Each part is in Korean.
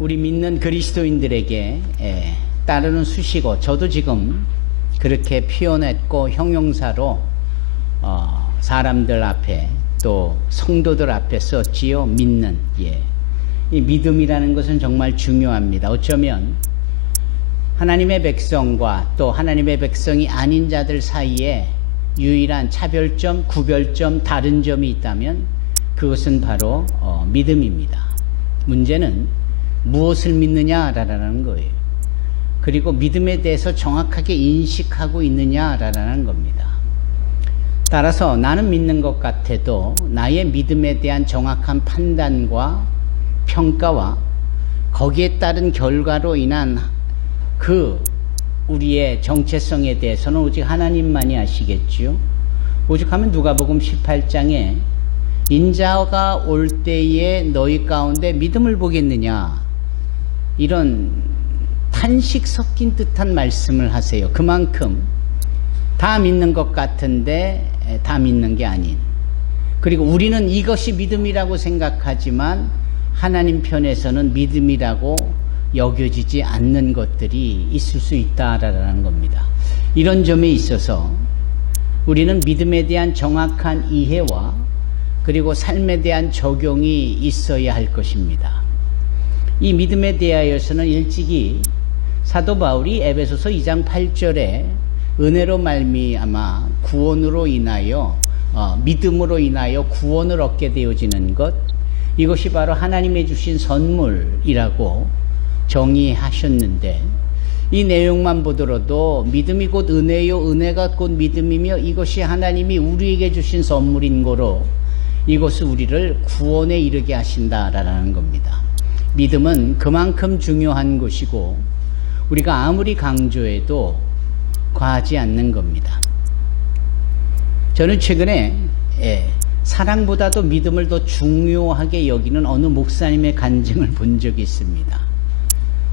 우리 믿는 그리스도인들에게 따르는 수식어, 저도 지금 그렇게 표현했고 형용사로 사람들 앞에 또 성도들 앞에 썼지요. 믿는. 이 믿음이라는 것은 정말 중요합니다. 어쩌면 하나님의 백성과 또 하나님의 백성이 아닌 자들 사이에 유일한 차별점, 구별점, 다른 점이 있다면 그것은 바로 믿음입니다. 문제는 무엇을 믿느냐라는 거예요. 그리고 믿음에 대해서 정확하게 인식하고 있느냐라는 겁니다. 따라서 나는 믿는 것 같아도 나의 믿음에 대한 정확한 판단과 평가와 거기에 따른 결과로 인한 그 우리의 정체성에 대해서는 오직 하나님만이 아시겠지요. 오죽하면 누가복음 18장에 인자가 올 때에 너희 가운데 믿음을 보겠느냐, 이런 탄식 섞인 듯한 말씀을 하세요. 그만큼 다 믿는 것 같은데 다 믿는 게 아닌, 그리고 우리는 이것이 믿음이라고 생각하지만 하나님 편에서는 믿음이라고 여겨지지 않는 것들이 있을 수 있다라는 겁니다. 이런 점에 있어서 우리는 믿음에 대한 정확한 이해와 그리고 삶에 대한 적용이 있어야 할 것입니다. 이 믿음에 대하여서는 일찍이 사도 바울이 에베소서 2장 8절에 은혜로 말미암아 구원으로 인하여 믿음으로 인하여 구원을 얻게 되어지는 것, 이것이 바로 하나님의 주신 선물이라고 정의하셨는데, 이 내용만 보더라도 믿음이 곧 은혜요, 은혜가 곧 믿음이며 이것이 하나님이 우리에게 주신 선물인 거로 이것은 우리를 구원에 이르게 하신다라는 겁니다. 믿음은 그만큼 중요한 것이고 우리가 아무리 강조해도 과하지 않는 겁니다. 저는 최근에 사랑보다도 믿음을 더 중요하게 여기는 어느 목사님의 간증을 본 적이 있습니다.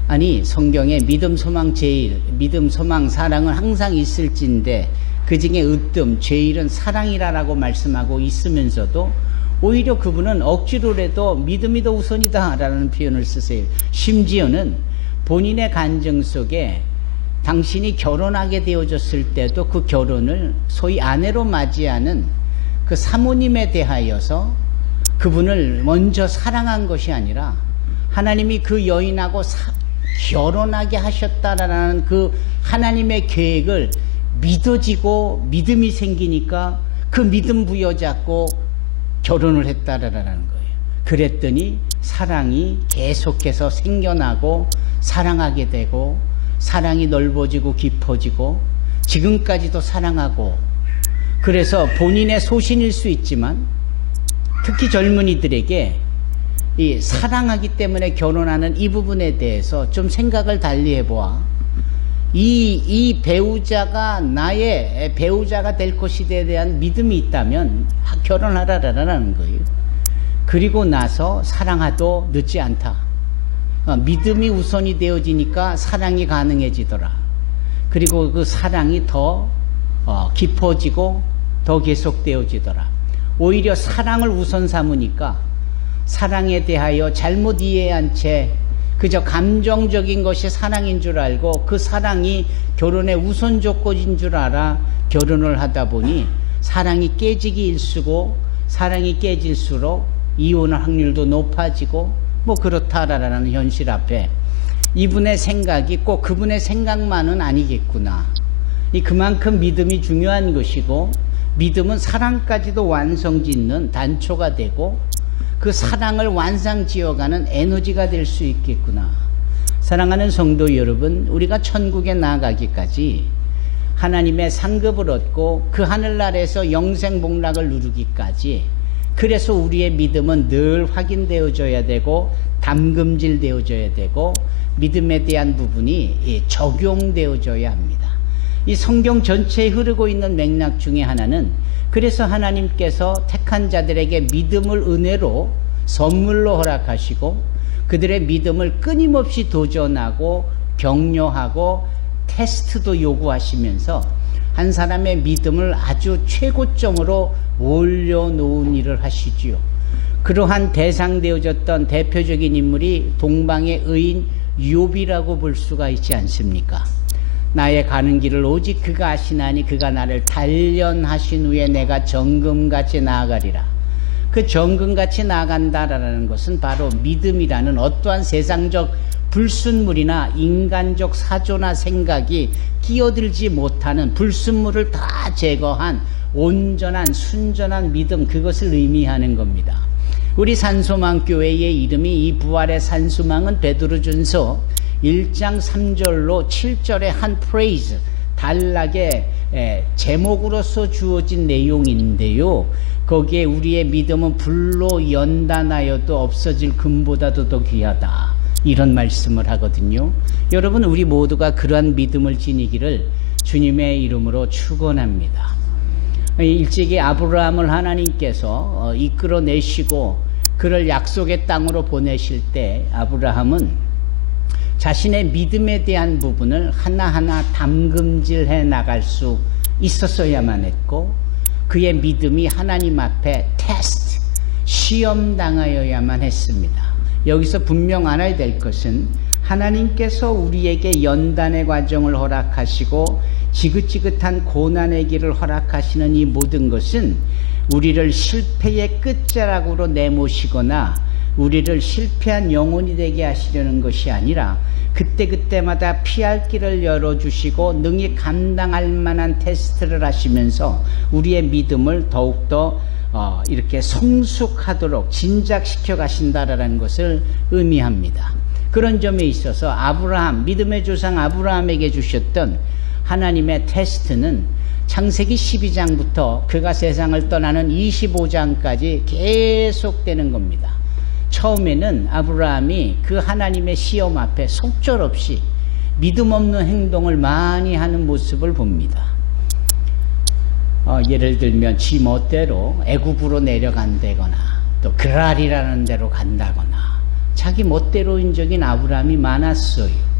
아니, 성경에 믿음, 소망, 제일, 믿음, 소망, 사랑은 항상 있을진데 그 중에 으뜸, 제일은 사랑이라고 말씀하고 있으면서도 오히려 그분은 억지로라도 믿음이 더 우선이다 라는 표현을 쓰세요. 심지어는 본인의 간증 속에 당신이 결혼하게 되어졌을 때도 그 결혼을 소위 아내로 맞이하는 그 사모님에 대하여서 그분을 먼저 사랑한 것이 아니라 하나님이 그 여인하고 결혼하게 하셨다라는 그 하나님의 계획을 믿어지고 믿음이 생기니까 그 믿음 부여잡고 결혼을 했다라는 거예요. 그랬더니 사랑이 계속해서 생겨나고 사랑하게 되고 사랑이 넓어지고 깊어지고 지금까지도 사랑하고, 그래서 본인의 소신일 수 있지만 특히 젊은이들에게 이 사랑하기 때문에 결혼하는 이 부분에 대해서 좀 생각을 달리 해보아. 이 배우자가 나의 배우자가 될 것에 대한 믿음이 있다면 결혼하라라는 거예요. 그리고 나서 사랑하도 늦지 않다. 믿음이 우선이 되어지니까 사랑이 가능해지더라. 그리고 그 사랑이 더 깊어지고 더 계속되어지더라. 오히려 사랑을 우선 삼으니까 사랑에 대하여 잘못 이해한 채 그저 감정적인 것이 사랑인 줄 알고 그 사랑이 결혼의 우선 조건인 줄 알아 결혼을 하다 보니 사랑이 깨지기 일쑤고 사랑이 깨질수록 이혼 확률도 높아지고 뭐 그렇다라는 현실 앞에 이분의 생각이 꼭 그분의 생각만은 아니겠구나. 그만큼 믿음이 중요한 것이고 믿음은 사랑까지도 완성짓는 단초가 되고 그 사랑을 완성지어가는 에너지가 될 수 있겠구나. 사랑하는 성도 여러분, 우리가 천국에 나아가기까지 하나님의 상급을 얻고 그 하늘나라에서 영생복락을 누리기까지, 그래서 우리의 믿음은 늘 확인되어져야 되고 담금질되어져야 되고 믿음에 대한 부분이 적용되어져야 합니다. 이 성경 전체에 흐르고 있는 맥락 중에 하나는, 그래서 하나님께서 택한 자들에게 믿음을 은혜로 선물로 허락하시고 그들의 믿음을 끊임없이 도전하고 격려하고 테스트도 요구하시면서 한 사람의 믿음을 아주 최고점으로 올려놓은 일을 하시지요. 그러한 대상되어졌던 대표적인 인물이 동방의 의인 욥이라고 볼 수가 있지 않습니까? 나의 가는 길을 오직 그가 아시나니 그가 나를 단련하신 후에 내가 정금같이 나아가리라. 그 정금같이 나아간다라는 것은 바로 믿음이라는 어떠한 세상적 불순물이나 인간적 사조나 생각이 끼어들지 못하는 불순물을 다 제거한 온전한 순전한 믿음, 그것을 의미하는 겁니다. 우리 산소망 교회의 이름이, 이 부활의 산소망은 베드로전서 1장 3절로 7절의 한 프레이즈, 단락의 제목으로서 주어진 내용인데요. 거기에 우리의 믿음은 불로 연단하여도 없어질 금보다도 더 귀하다, 이런 말씀을 하거든요. 여러분, 우리 모두가 그러한 믿음을 지니기를 주님의 이름으로 축원합니다. 일찍이 아브라함을 하나님께서 이끌어내시고 그를 약속의 땅으로 보내실 때 아브라함은 자신의 믿음에 대한 부분을 하나하나 담금질해 나갈 수 있었어야만 했고, 그의 믿음이 하나님 앞에 테스트, 시험당하여야만 했습니다. 여기서 분명 알아야 될 것은 하나님께서 우리에게 연단의 과정을 허락하시고 지긋지긋한 고난의 길을 허락하시는 이 모든 것은 우리를 실패의 끝자락으로 내모시거나 우리를 실패한 영혼이 되게 하시려는 것이 아니라 그때그때마다 피할 길을 열어주시고 능히 감당할 만한 테스트를 하시면서 우리의 믿음을 더욱더 이렇게 성숙하도록 진작시켜 가신다라는 것을 의미합니다. 그런 점에 있어서 아브라함, 믿음의 조상 아브라함에게 주셨던 하나님의 테스트는 창세기 12장부터 그가 세상을 떠나는 25장까지 계속되는 겁니다. 처음에는 아브라함이 그 하나님의 시험 앞에 속절없이 믿음 없는 행동을 많이 하는 모습을 봅니다. 예를 들면 지 멋대로 애굽으로 내려간다거나 또 그랄이라는 데로 간다거나 자기 멋대로인 적인 아브라함이 많았어요.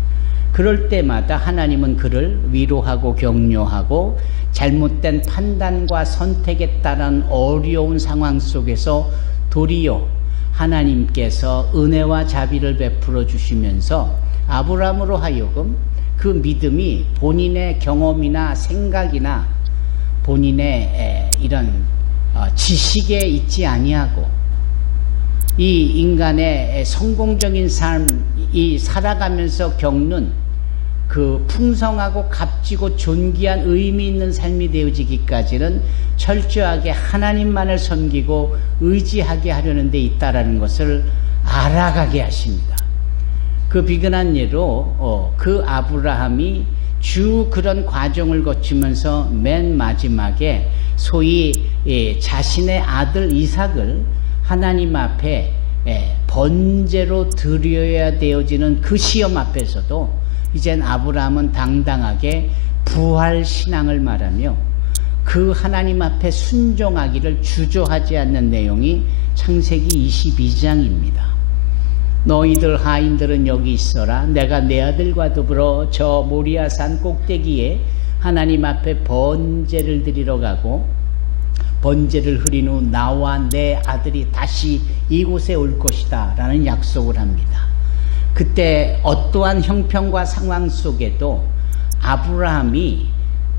그럴 때마다 하나님은 그를 위로하고 격려하고 잘못된 판단과 선택에 따른 어려운 상황 속에서 도리어 하나님께서 은혜와 자비를 베풀어 주시면서 아브라함으로 하여금 그 믿음이 본인의 경험이나 생각이나 본인의 이런 지식에 있지 아니하고 이 인간의 성공적인 삶이 살아가면서 겪는 그 풍성하고 값지고 존귀한 의미 있는 삶이 되어지기까지는 철저하게 하나님만을 섬기고 의지하게 하려는 데 있다라는 것을 알아가게 하십니다. 그 비근한 예로 그 아브라함이 쭉 그런 과정을 거치면서 맨 마지막에 소위 자신의 아들 이삭을 하나님 앞에 번제로 드려야 되어지는 그 시험 앞에서도 이젠 아브라함은 당당하게 부활신앙을 말하며 그 하나님 앞에 순종하기를 주저하지 않는 내용이 창세기 22장입니다. 너희들 하인들은 여기 있어라. 내가 내 아들과 더불어 저 모리아산 꼭대기에 하나님 앞에 번제를 드리러 가고 번제를 흐린 후 나와 내 아들이 다시 이곳에 올 것이다 라는 약속을 합니다. 그때 어떠한 형편과 상황 속에도 아브라함이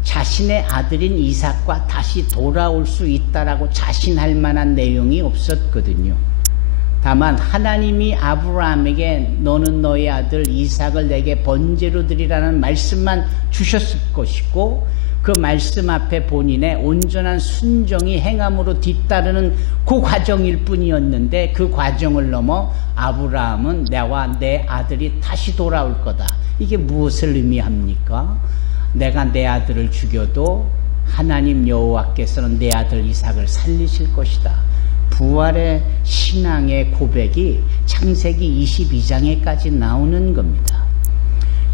자신의 아들인 이삭과 다시 돌아올 수 있다라고 자신할 만한 내용이 없었거든요. 다만 하나님이 아브라함에게 너는 너의 아들 이삭을 내게 번제로 드리라는 말씀만 주셨을 것이고 그 말씀 앞에 본인의 온전한 순종이 행함으로 뒤따르는 그 과정일 뿐이었는데 그 과정을 넘어 아브라함은 나와 내 아들이 다시 돌아올 거다. 이게 무엇을 의미합니까? 내가 내 아들을 죽여도 하나님 여호와께서는 내 아들 이삭을 살리실 것이다. 부활의 신앙의 고백이 창세기 22장에까지 나오는 겁니다.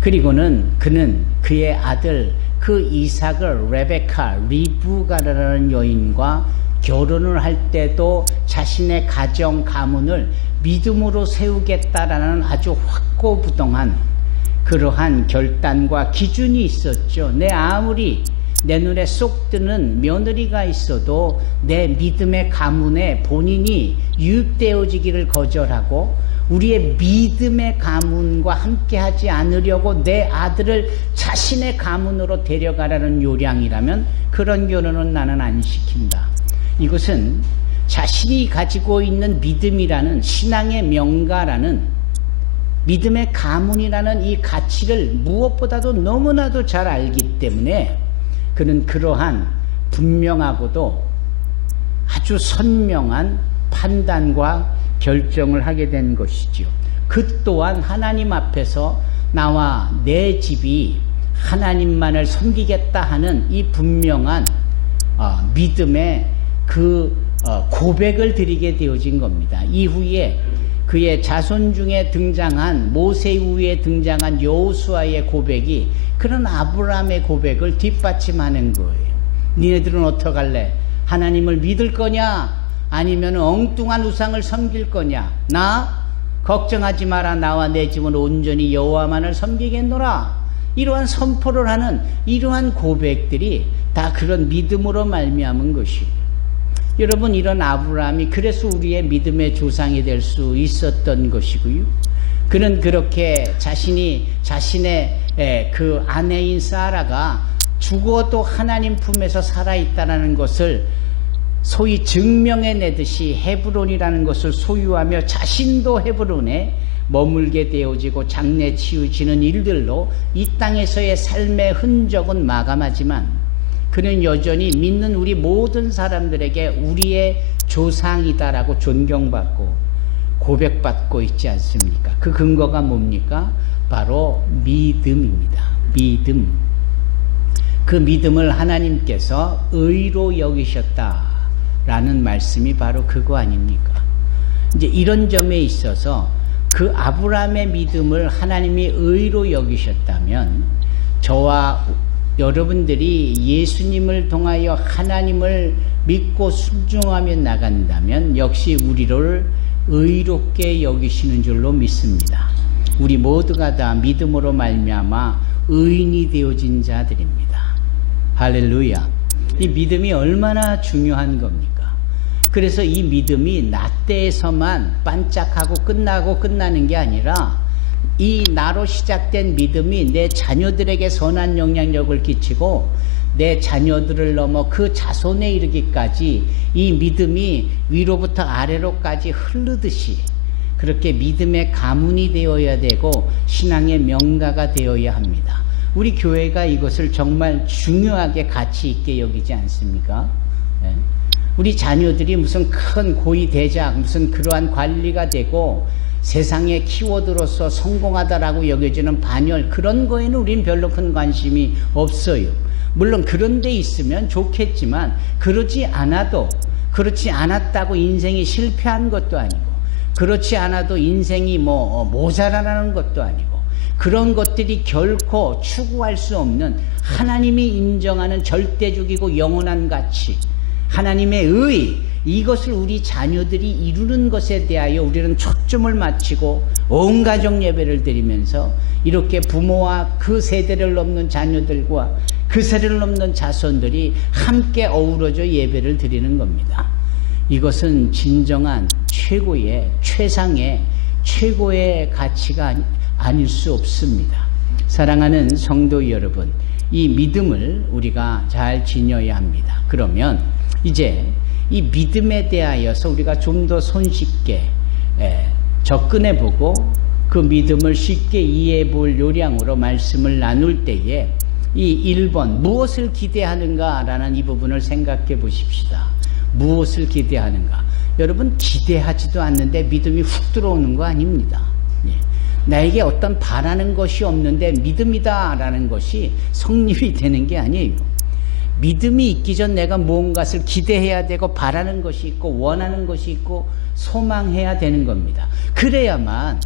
그리고는 그는 그의 아들 그 이삭을 레베카, 리브가라는 여인과 결혼을 할 때도 자신의 가정 가문을 믿음으로 세우겠다라는 아주 확고부동한 그러한 결단과 기준이 있었죠. 내 아무리 내 눈에 쏙 드는 며느리가 있어도 내 믿음의 가문에 본인이 유입되어지기를 거절하고 우리의 믿음의 가문과 함께하지 않으려고 내 아들을 자신의 가문으로 데려가라는 요량이라면 그런 결혼은 나는 안 시킨다. 이것은 자신이 가지고 있는 믿음이라는 신앙의 명가라는 믿음의 가문이라는 이 가치를 무엇보다도 너무나도 잘 알기 때문에 그는 그러한 분명하고도 아주 선명한 판단과 결정을 하게 된 것이지요. 그 또한 하나님 앞에서 나와 내 집이 하나님만을 섬기겠다 하는 이 분명한 믿음의 그 고백을 드리게 되어진 겁니다. 이후에 그의 자손 중에 등장한 모세 이후에 등장한 여호수아의 고백이 그런 아브라함의 고백을 뒷받침하는 거예요. 니네들은 어떡할래? 하나님을 믿을 거냐? 아니면 엉뚱한 우상을 섬길 거냐? 나? 걱정하지 마라. 나와 내 집은 온전히 여호와만을 섬기겠노라. 이러한 선포를 하는 이러한 고백들이 다 그런 믿음으로 말미암은 것이에요. 여러분, 이런 아브라함이 그래서 우리의 믿음의 조상이 될 수 있었던 것이고요. 그는 그렇게 자신의 그 아내인 사라가 죽어도 하나님 품에서 살아있다는 것을 소위 증명해내듯이 헤브론이라는 것을 소유하며 자신도 헤브론에 머물게 되어지고 장래 치우치는 일들로 이 땅에서의 삶의 흔적은 마감하지만 그는 여전히 믿는 우리 모든 사람들에게 우리의 조상이다라고 존경받고 고백받고 있지 않습니까? 그 근거가 뭡니까? 바로 믿음입니다. 믿음. 그 믿음을 하나님께서 의로 여기셨다라는 말씀이 바로 그거 아닙니까? 이제 이런 점에 있어서 그 아브라함의 믿음을 하나님이 의로 여기셨다면 저와 여러분들이 예수님을 통하여 하나님을 믿고 순종하며 나간다면 역시 우리를 의롭게 여기시는 줄로 믿습니다. 우리 모두가 다 믿음으로 말미암아 의인이 되어진 자들입니다. 할렐루야. 이 믿음이 얼마나 중요한 겁니까? 그래서 이 믿음이 나 때에서만 반짝하고 끝나고 끝나는 게 아니라 이 나로 시작된 믿음이 내 자녀들에게 선한 영향력을 끼치고 내 자녀들을 넘어 그 자손에 이르기까지 이 믿음이 위로부터 아래로까지 흐르듯이 그렇게 믿음의 가문이 되어야 되고 신앙의 명가가 되어야 합니다. 우리 교회가 이것을 정말 중요하게 가치 있게 여기지 않습니까? 네? 우리 자녀들이 무슨 큰 고위 대작, 무슨 그러한 관리가 되고 세상의 키워드로서 성공하다라고 여겨지는 반열, 그런 거에는 우린 별로 큰 관심이 없어요. 물론 그런 데 있으면 좋겠지만 그렇지 않았다고 인생이 실패한 것도 아니고 그렇지 않아도 인생이 모자라는 것도 아니고 그런 것들이 결코 추구할 수 없는 하나님이 인정하는 절대적이고 영원한 가치, 하나님의 의, 이것을 우리 자녀들이 이루는 것에 대하여 우리는 초점을 맞추고 온 가족 예배를 드리면서 이렇게 부모와 그 세대를 넘는 자녀들과 그 세대를 넘는 자손들이 함께 어우러져 예배를 드리는 겁니다. 이것은 진정한 최고의 최상의 최고의 가치가 아닐 수 없습니다. 사랑하는 성도 여러분, 이 믿음을 우리가 잘 지녀야 합니다. 그러면 이제 이 믿음에 대하여서 우리가 좀 더 손쉽게 접근해보고 그 믿음을 쉽게 이해해볼 요량으로 말씀을 나눌 때에 이 1번 무엇을 기대하는가라는 이 부분을 생각해 보십시다. 무엇을 기대하는가? 여러분, 기대하지도 않는데 믿음이 훅 들어오는 거 아닙니다. 나에게 어떤 바라는 것이 없는데 믿음이다라는 것이 성립이 되는 게 아니에요. 믿음이 있기 전 내가 무언가를 기대해야 되고 바라는 것이 있고 원하는 것이 있고 소망해야 되는 겁니다. 그래야만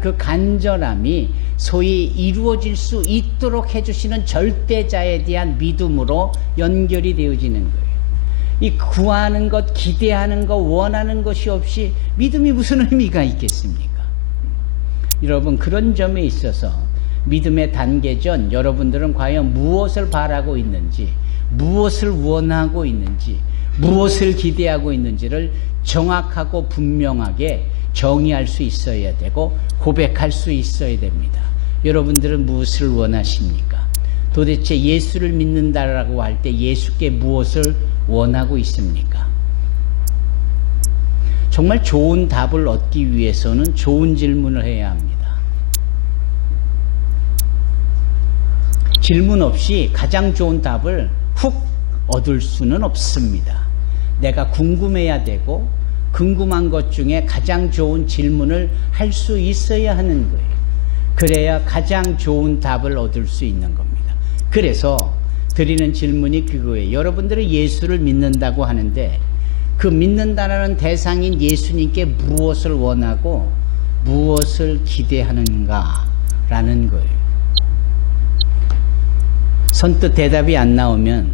그 간절함이 소위 이루어질 수 있도록 해주시는 절대자에 대한 믿음으로 연결이 되어지는 거예요. 이 구하는 것, 기대하는 것, 원하는 것이 없이 믿음이 무슨 의미가 있겠습니까? 여러분, 그런 점에 있어서 믿음의 단계 전 여러분들은 과연 무엇을 바라고 있는지, 무엇을 원하고 있는지, 무엇을 기대하고 있는지를 정확하고 분명하게 정의할 수 있어야 되고 고백할 수 있어야 됩니다. 여러분들은 무엇을 원하십니까? 도대체 예수를 믿는다라고 할 때 예수께 무엇을 원하고 있습니까? 정말 좋은 답을 얻기 위해서는 좋은 질문을 해야 합니다. 질문 없이 가장 좋은 답을 훅 얻을 수는 없습니다. 내가 궁금해야 되고 궁금한 것 중에 가장 좋은 질문을 할 수 있어야 하는 거예요. 그래야 가장 좋은 답을 얻을 수 있는 겁니다. 그래서 드리는 질문이 그거예요. 여러분들은 예수를 믿는다고 하는데 그 믿는다라는 대상인 예수님께 무엇을 원하고 무엇을 기대하는가라는 거예요. 선뜻 대답이 안 나오면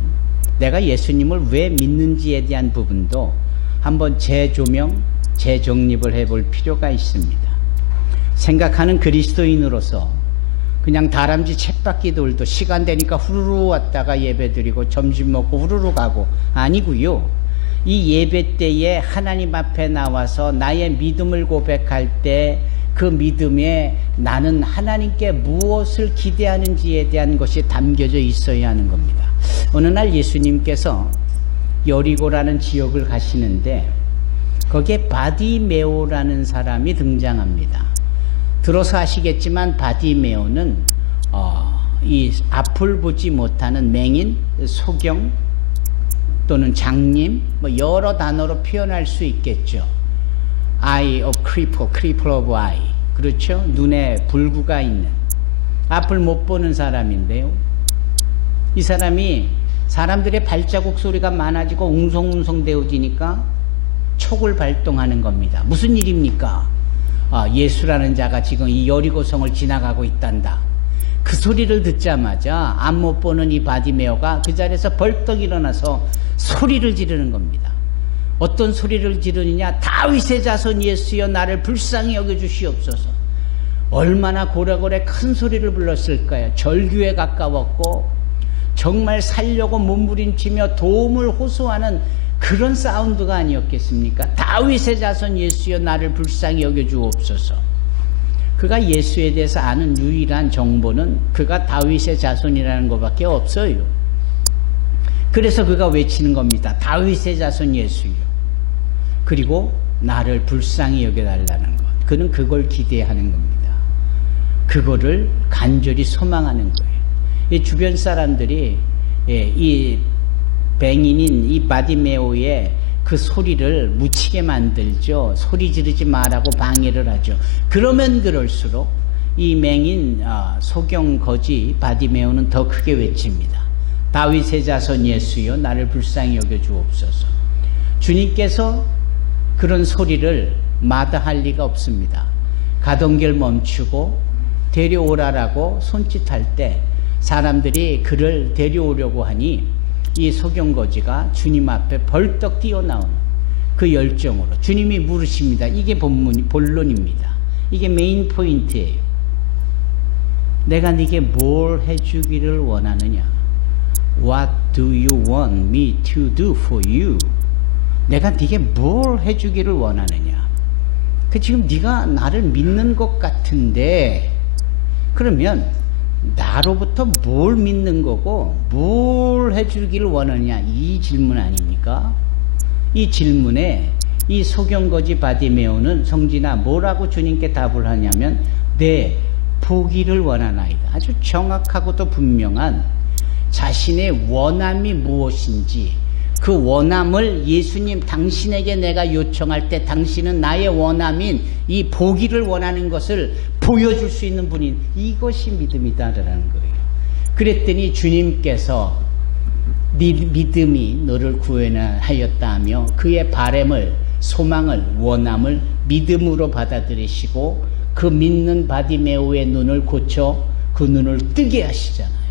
내가 예수님을 왜 믿는지에 대한 부분도 한번 재조명, 재정립을 해볼 필요가 있습니다. 생각하는 그리스도인으로서 그냥 다람쥐 쳇바퀴 돌도 시간 되니까 후루루 왔다가 예배드리고 점심 먹고 후루루 가고 아니고요. 이 예배 때에 하나님 앞에 나와서 나의 믿음을 고백할 때 그 믿음에 나는 하나님께 무엇을 기대하는지에 대한 것이 담겨져 있어야 하는 겁니다. 어느 날 예수님께서 여리고라는 지역을 가시는데 거기에 바디메오라는 사람이 등장합니다. 들어서 아시겠지만 바디메오는 이 앞을 보지 못하는 맹인, 소경 또는 장님 여러 단어로 표현할 수 있겠죠. Eye of cripple, cripple of eye. 그렇죠? 눈에 불구가 있는 앞을 못 보는 사람인데요. 이 사람이 사람들의 발자국 소리가 많아지고 웅성웅성 되어지니까 촉을 발동하는 겁니다. 무슨 일입니까? 예수라는 자가 지금 이 여리고성을 지나가고 있단다. 그 소리를 듣자마자 앞 못 보는 이 바디메오가 그 자리에서 벌떡 일어나서 소리를 지르는 겁니다. 어떤 소리를 지르느냐? 다윗의 자손 예수여 나를 불쌍히 여겨주시옵소서. 얼마나 고래고래 큰 소리를 불렀을까요? 절규에 가까웠고 정말 살려고 몸부림치며 도움을 호소하는 그런 사운드가 아니었겠습니까? 다윗의 자손 예수여 나를 불쌍히 여겨주옵소서. 그가 예수에 대해서 아는 유일한 정보는 그가 다윗의 자손이라는 것밖에 없어요. 그래서 그가 외치는 겁니다. 다윗의 자손 예수요. 그리고 나를 불쌍히 여겨달라는 것. 그는 그걸 기대하는 겁니다. 그거를 간절히 소망하는 거예요. 이 주변 사람들이 이 뱅인인 이 바디메오의 그 소리를 묻히게 만들죠. 소리 지르지 말라고 방해를 하죠. 그러면 그럴수록 이 맹인 소경 거지 바디메오는 더 크게 외칩니다. 다윗의 자손 예수여 나를 불쌍히 여겨주옵소서. 주님께서 그런 소리를 마다할 리가 없습니다. 가던 길 멈추고 데려오라라고 손짓할 때 사람들이 그를 데려오려고 하니 이 소경거지가 주님 앞에 벌떡 뛰어나오는 그 열정으로 주님이 물으십니다. 이게 본론입니다. 이게 메인 포인트예요. 내가 네게 뭘 해주기를 원하느냐? What do you want me to do for you? 내가 네게 뭘 해주기를 원하느냐? 지금 네가 나를 믿는 것 같은데 그러면 나로부터 뭘 믿는 거고 뭘 해주기를 원하느냐? 이 질문 아닙니까? 이 질문에 이 소경거지 바디메오는 성진아 뭐라고 주님께 답을 하냐면 내 보기를 원하나이다. 아주 정확하고도 분명한 자신의 원함이 무엇인지 그 원함을 예수님 당신에게 내가 요청할 때 당신은 나의 원함인 이 보기를 원하는 것을 보여줄 수 있는 분인 이것이 믿음이다라는 거예요. 그랬더니 주님께서 네 믿음이 너를 구원하였다 하며 그의 바람을 소망을 원함을 믿음으로 받아들이시고 그 믿는 바디메오의 눈을 고쳐 그 눈을 뜨게 하시잖아요.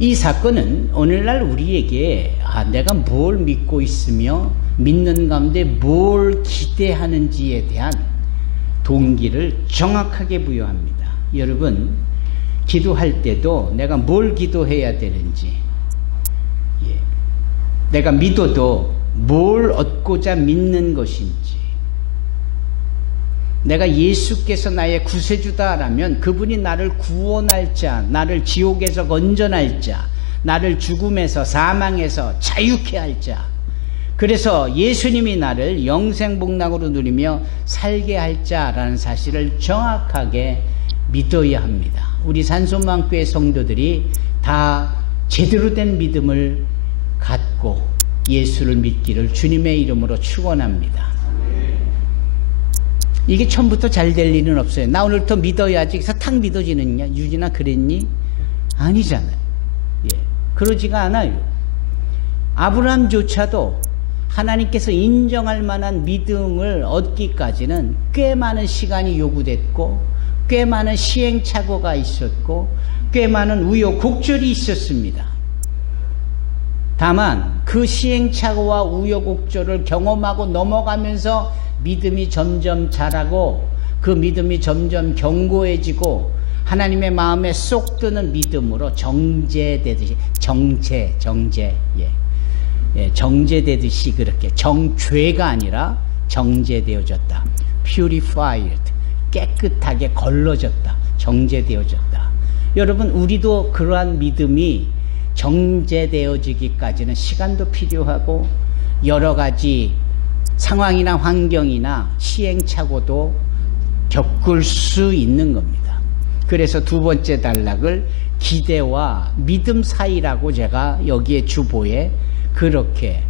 이 사건은 오늘날 우리에게 내가 뭘 믿고 있으며 믿는 가운데 뭘 기대하는지에 대한 동기를 정확하게 부여합니다. 여러분, 기도할 때도 내가 뭘 기도해야 되는지, 내가 믿어도 뭘 얻고자 믿는 것인지, 내가 예수께서 나의 구세주다라면 그분이 나를 구원할 자, 나를 지옥에서 건져낼 자, 나를 죽음에서 사망에서 자유케 할 자, 그래서 예수님이 나를 영생복락으로 누리며 살게 할 자라는 사실을 정확하게 믿어야 합니다. 우리 산소망교회 성도들이 다 제대로 된 믿음을 갖고 예수를 믿기를 주님의 이름으로 축원합니다. 이게 처음부터 잘 될 일은 없어요. 나 오늘부터 믿어야지. 그래서 탁 믿어지느냐? 유진아 그랬니? 아니잖아요. 그러지가 않아요. 아브라함조차도 하나님께서 인정할 만한 믿음을 얻기까지는 꽤 많은 시간이 요구됐고, 꽤 많은 시행착오가 있었고, 꽤 많은 우여곡절이 있었습니다. 다만 그 시행착오와 우여곡절을 경험하고 넘어가면서 믿음이 점점 자라고, 그 믿음이 점점 견고해지고, 하나님의 마음에 쏙 드는 믿음으로 정제되듯이, 정제되듯이, 그렇게 정죄가 아니라 정제되어졌다. purified, 깨끗하게 걸러졌다. 정제되어졌다. 여러분, 우리도 그러한 믿음이 정제되어지기까지는 시간도 필요하고 여러 가지 상황이나 환경이나 시행착오도 겪을 수 있는 겁니다. 그래서 두 번째 단락을 기대와 믿음 사이라고 제가 여기에 주보에 그렇게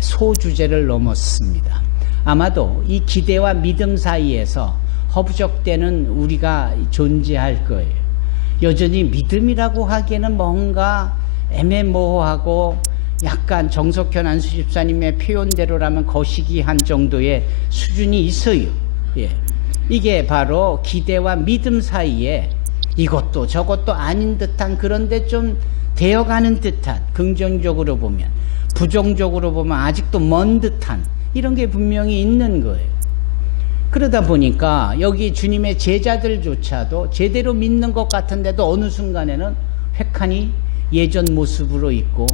소주제를 넘었습니다. 아마도 이 기대와 믿음 사이에서 허부적대는 우리가 존재할 거예요. 여전히 믿음이라고 하기에는 뭔가 애매모호하고 약간 정석현 안수집사님의 표현대로라면 거시기한 정도의 수준이 있어요. 이게 바로 기대와 믿음 사이에 이것도 저것도 아닌 듯한, 그런데 좀 되어가는 듯한, 긍정적으로 보면, 부정적으로 보면 아직도 먼 듯한 이런 게 분명히 있는 거예요. 그러다 보니까 여기 주님의 제자들조차도 제대로 믿는 것 같은데도 어느 순간에는 획하니 예전 모습으로 있고,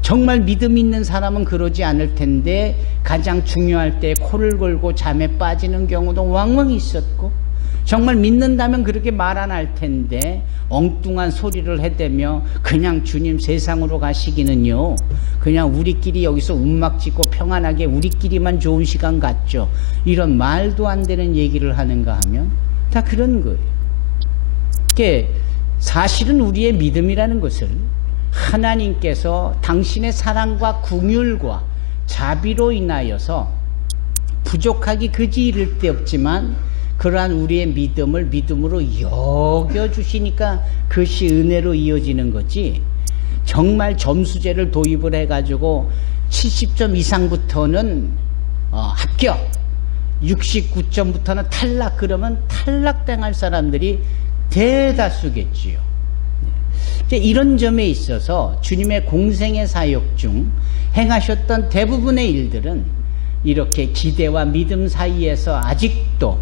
정말 믿음 있는 사람은 그러지 않을 텐데 가장 중요할 때 코를 골고 잠에 빠지는 경우도 왕왕 있었고, 정말 믿는다면 그렇게 말 안 할 텐데 엉뚱한 소리를 해대며 그냥 주님 세상으로 가시기는요, 그냥 우리끼리 여기서 움막 짓고 평안하게 우리끼리만 좋은 시간 갖죠, 이런 말도 안 되는 얘기를 하는가 하면 다 그런 거예요. 그게 사실은 우리의 믿음이라는 것을 하나님께서 당신의 사랑과 긍휼과 자비로 인하여서 부족하기 그지 이를 데 없지만 그러한 우리의 믿음을 믿음으로 여겨주시니까 그것이 은혜로 이어지는 거지, 정말 점수제를 도입을 해가지고 70점 이상부터는 합격, 69점부터는 탈락, 그러면 탈락당할 사람들이 대다수겠지요. 이런 점에 있어서 주님의 공생의 사역 중 행하셨던 대부분의 일들은 이렇게 기대와 믿음 사이에서 아직도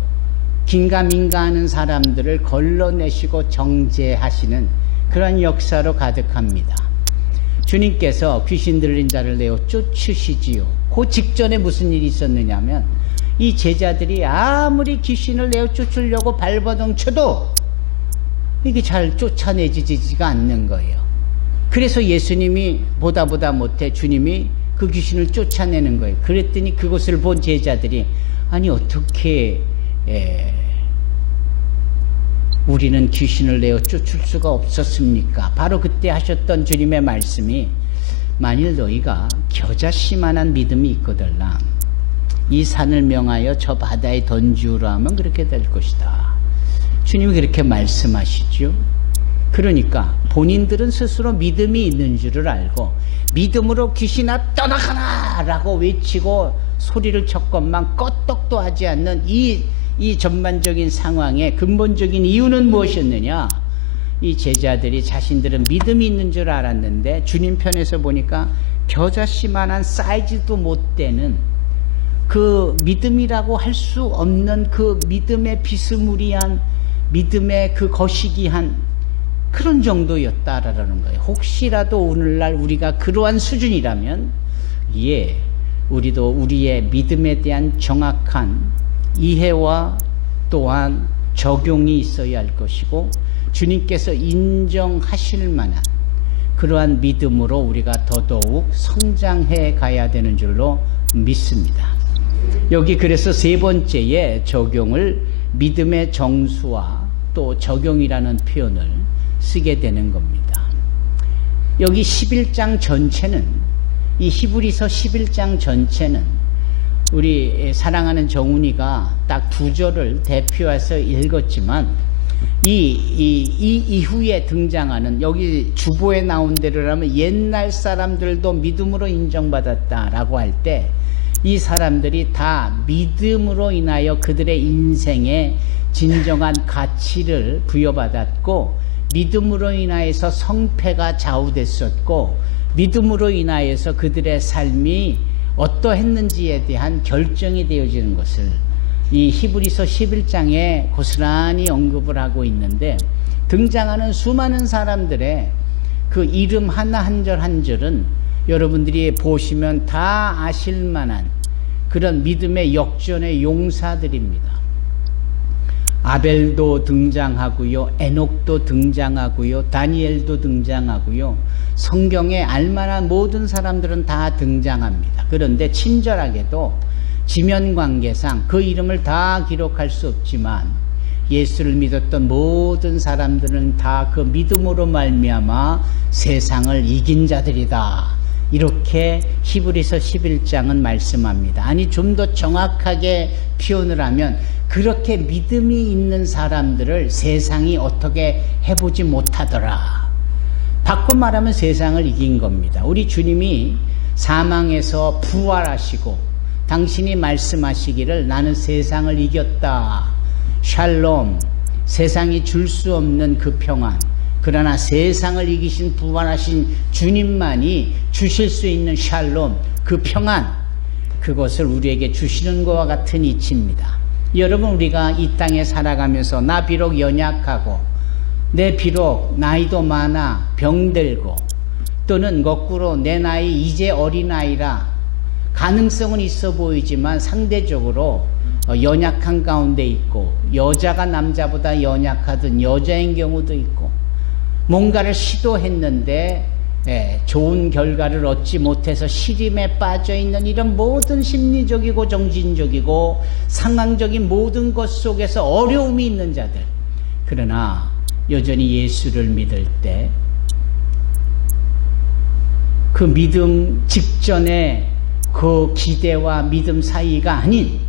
긴가민가하는 사람들을 걸러내시고 정죄하시는 그런 역사로 가득합니다. 주님께서 귀신 들린 자를 내어 쫓으시지요. 그 직전에 무슨 일이 있었느냐면, 이 제자들이 아무리 귀신을 내어 쫓으려고 발버둥 쳐도 이게 잘 쫓아내지지가 않는 거예요. 그래서 예수님이 보다 못해 주님이 그 귀신을 쫓아내는 거예요. 그랬더니 그것을 본 제자들이, 아니 어떻게 우리는 귀신을 내어 쫓을 수가 없었습니까? 바로 그때 하셨던 주님의 말씀이, 만일 너희가 겨자씨만한 믿음이 있거들라 이 산을 명하여 저 바다에 던지우라 하면 그렇게 될 것이다. 주님이 그렇게 말씀하시죠. 그러니까 본인들은 스스로 믿음이 있는 줄을 알고 믿음으로 귀신아 떠나가라 라고 외치고 소리를 쳤건만 껐떡도 하지 않는 이 전반적인 상황의 근본적인 이유는 무엇이었느냐? 이 제자들이 자신들은 믿음이 있는 줄 알았는데 주님 편에서 보니까 겨자씨만한 사이즈도 못 되는 그 믿음이라고 할 수 없는 그 믿음의 비스무리한 믿음의 그 거시기한 그런 정도였다라는 거예요. 혹시라도 오늘날 우리가 그러한 수준이라면 우리도 우리의 믿음에 대한 정확한 이해와 또한 적용이 있어야 할 것이고 주님께서 인정하실 만한 그러한 믿음으로 우리가 더더욱 성장해 가야 되는 줄로 믿습니다. 여기 그래서 세 번째의 적용을 믿음의 정수와 또 적용이라는 표현을 쓰게 되는 겁니다. 여기 11장 전체는, 이 히브리서 11장 전체는 우리 사랑하는 정훈이가 딱 2절을 대표해서 읽었지만 이 이후에 등장하는, 여기 주보에 나온 대로라면 옛날 사람들도 믿음으로 인정받았다라고 할 때 이 사람들이 다 믿음으로 인하여 그들의 인생에 진정한 가치를 부여받았고 믿음으로 인하여서 성패가 좌우됐었고 믿음으로 인하여서 그들의 삶이 어떠했는지에 대한 결정이 되어지는 것을 이 히브리서 11장에 고스란히 언급을 하고 있는데, 등장하는 수많은 사람들의 그 이름 하나 한 절 한 절은 여러분들이 보시면 다 아실 만한 그런 믿음의 역전의 용사들입니다. 아벨도 등장하고요, 에녹도 등장하고요, 다니엘도 등장하고요, 성경에 알만한 모든 사람들은 다 등장합니다. 그런데 친절하게도 지면관계상 그 이름을 다 기록할 수 없지만 예수를 믿었던 모든 사람들은 다 그 믿음으로 말미암아 세상을 이긴 자들이다, 이렇게 히브리서 11장은 말씀합니다. 아니, 좀 더 정확하게 표현을 하면 그렇게 믿음이 있는 사람들을 세상이 어떻게 해보지 못하더라. 바꿔 말하면 세상을 이긴 겁니다. 우리 주님이 사망에서 부활하시고 당신이 말씀하시기를 나는 세상을 이겼다. 샬롬, 세상이 줄 수 없는 그 평안. 그러나 세상을 이기신 부활하신 주님만이 주실 수 있는 샬롬, 그 평안, 그것을 우리에게 주시는 것과 같은 이치입니다. 여러분, 우리가 이 땅에 살아가면서 나 비록 연약하고 내 비록 나이도 많아 병들고 또는 거꾸로 내 나이 이제 어린아이라 가능성은 있어 보이지만 상대적으로 연약한 가운데 있고 여자가 남자보다 연약하던 여자인 경우도 있고 뭔가를 시도했는데 좋은 결과를 얻지 못해서 시림에 빠져있는 이런 모든 심리적이고 정신적이고 상황적인 모든 것 속에서 어려움이 있는 자들, 그러나 여전히 예수를 믿을 때 그 믿음 직전에 그 기대와 믿음 사이가 아닌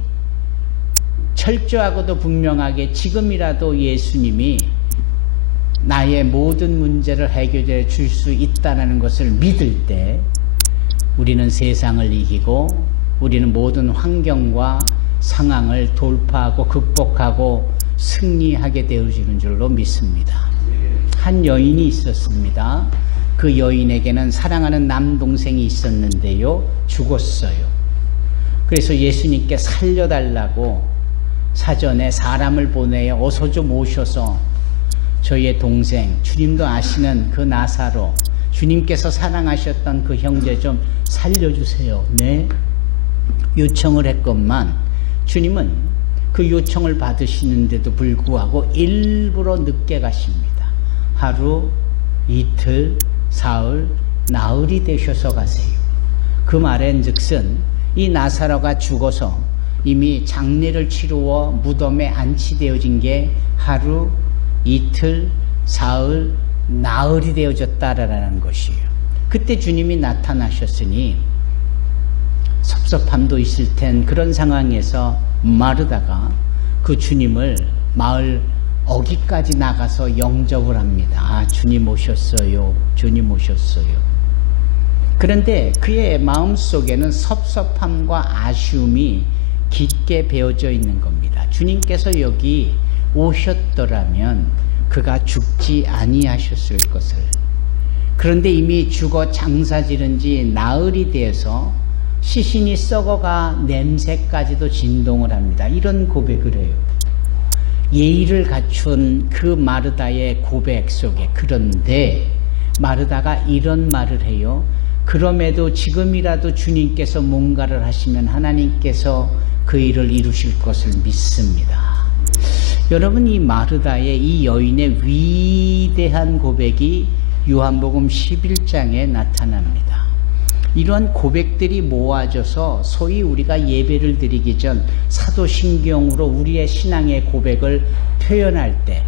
철저하고도 분명하게 지금이라도 예수님이 나의 모든 문제를 해결해 줄 수 있다는 것을 믿을 때 우리는 세상을 이기고 우리는 모든 환경과 상황을 돌파하고 극복하고 승리하게 되어지는 줄로 믿습니다. 한 여인이 있었습니다. 그 여인에게는 사랑하는 남동생이 있었는데요, 죽었어요. 그래서 예수님께 살려달라고 사전에 사람을 보내어 어서 좀 오셔서 저희의 동생, 주님도 아시는 그 나사로, 주님께서 사랑하셨던 그 형제 좀 살려주세요. 네, 요청을 했건만 주님은 그 요청을 받으시는데도 불구하고 일부러 늦게 가십니다. 하루, 이틀, 사흘, 나흘이 되셔서 가세요. 그 말엔즉슨 이 나사로가 죽어서 이미 장례를 치루어 무덤에 안치되어진 게 하루, 이틀, 사흘, 나흘이 되어졌다라는 것이에요. 그때 주님이 나타나셨으니 섭섭함도 있을 텐 그런 상황에서 마르다가 그 주님을 마을 어귀까지 나가서 영접을 합니다. 아, 주님 오셨어요. 주님 오셨어요. 그런데 그의 마음속에는 섭섭함과 아쉬움이 깊게 배어져 있는 겁니다. 주님께서 여기 오셨더라면 그가 죽지 아니하셨을 것을. 그런데 이미 죽어 장사지른 지 나흘이 되어서 시신이 썩어가 냄새까지도 진동을 합니다. 이런 고백을 해요. 예의를 갖춘 그 마르다의 고백 속에, 그런데 마르다가 이런 말을 해요. 그럼에도 지금이라도 주님께서 뭔가를 하시면 하나님께서 그 일을 이루실 것을 믿습니다. 여러분, 이 마르다의, 이 여인의 위대한 고백이 요한복음 11장에 나타납니다. 이러한 고백들이 모아져서 소위 우리가 예배를 드리기 전 사도신경으로 우리의 신앙의 고백을 표현할 때,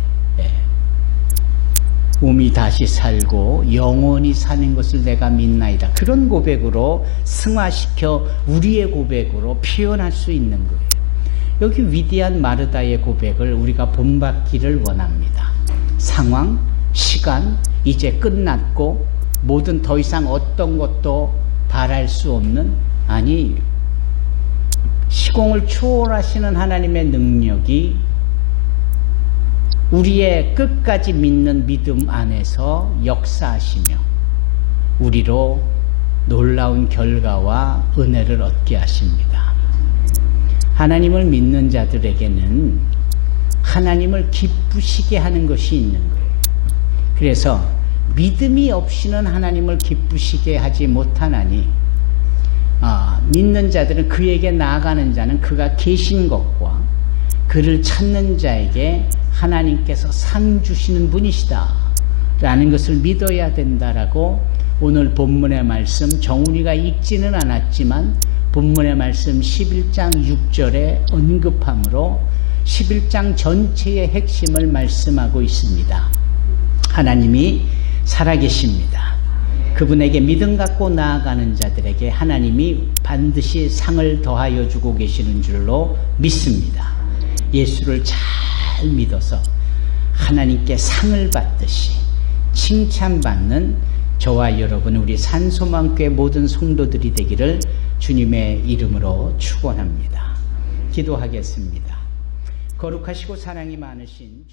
몸이 다시 살고 영원히 사는 것을 내가 믿나이다, 그런 고백으로 승화시켜 우리의 고백으로 표현할 수 있는 거예요. 여기 위대한 마르다의 고백을 우리가 본받기를 원합니다. 상황, 시간 이제 끝났고 뭐든 더 이상 어떤 것도 바랄 수 없는, 아니 시공을 초월하시는 하나님의 능력이 우리의 끝까지 믿는 믿음 안에서 역사하시며 우리로 놀라운 결과와 은혜를 얻게 하십니다. 하나님을 믿는 자들에게는 하나님을 기쁘시게 하는 것이 있는 거예요. 그래서 믿음이 없이는 하나님을 기쁘시게 하지 못하나니, 믿는 자들은 그에게 나아가는 자는 그가 계신 것과 그를 찾는 자에게 하나님께서 상 주시는 분이시다 라는 것을 믿어야 된다라고 오늘 본문의 말씀, 정훈이가 읽지는 않았지만 본문의 말씀 11장 6절에 언급함으로 11장 전체의 핵심을 말씀하고 있습니다. 하나님이 살아계십니다. 그분에게 믿음 갖고 나아가는 자들에게 하나님이 반드시 상을 더하여 주고 계시는 줄로 믿습니다. 예수를 잘 믿어서 하나님께 상을 받듯이 칭찬받는 저와 여러분, 우리 산소망교회 모든 성도들이 되기를 주님의 이름으로 축원합니다. 기도하겠습니다. 거룩하시고 사랑이 많으신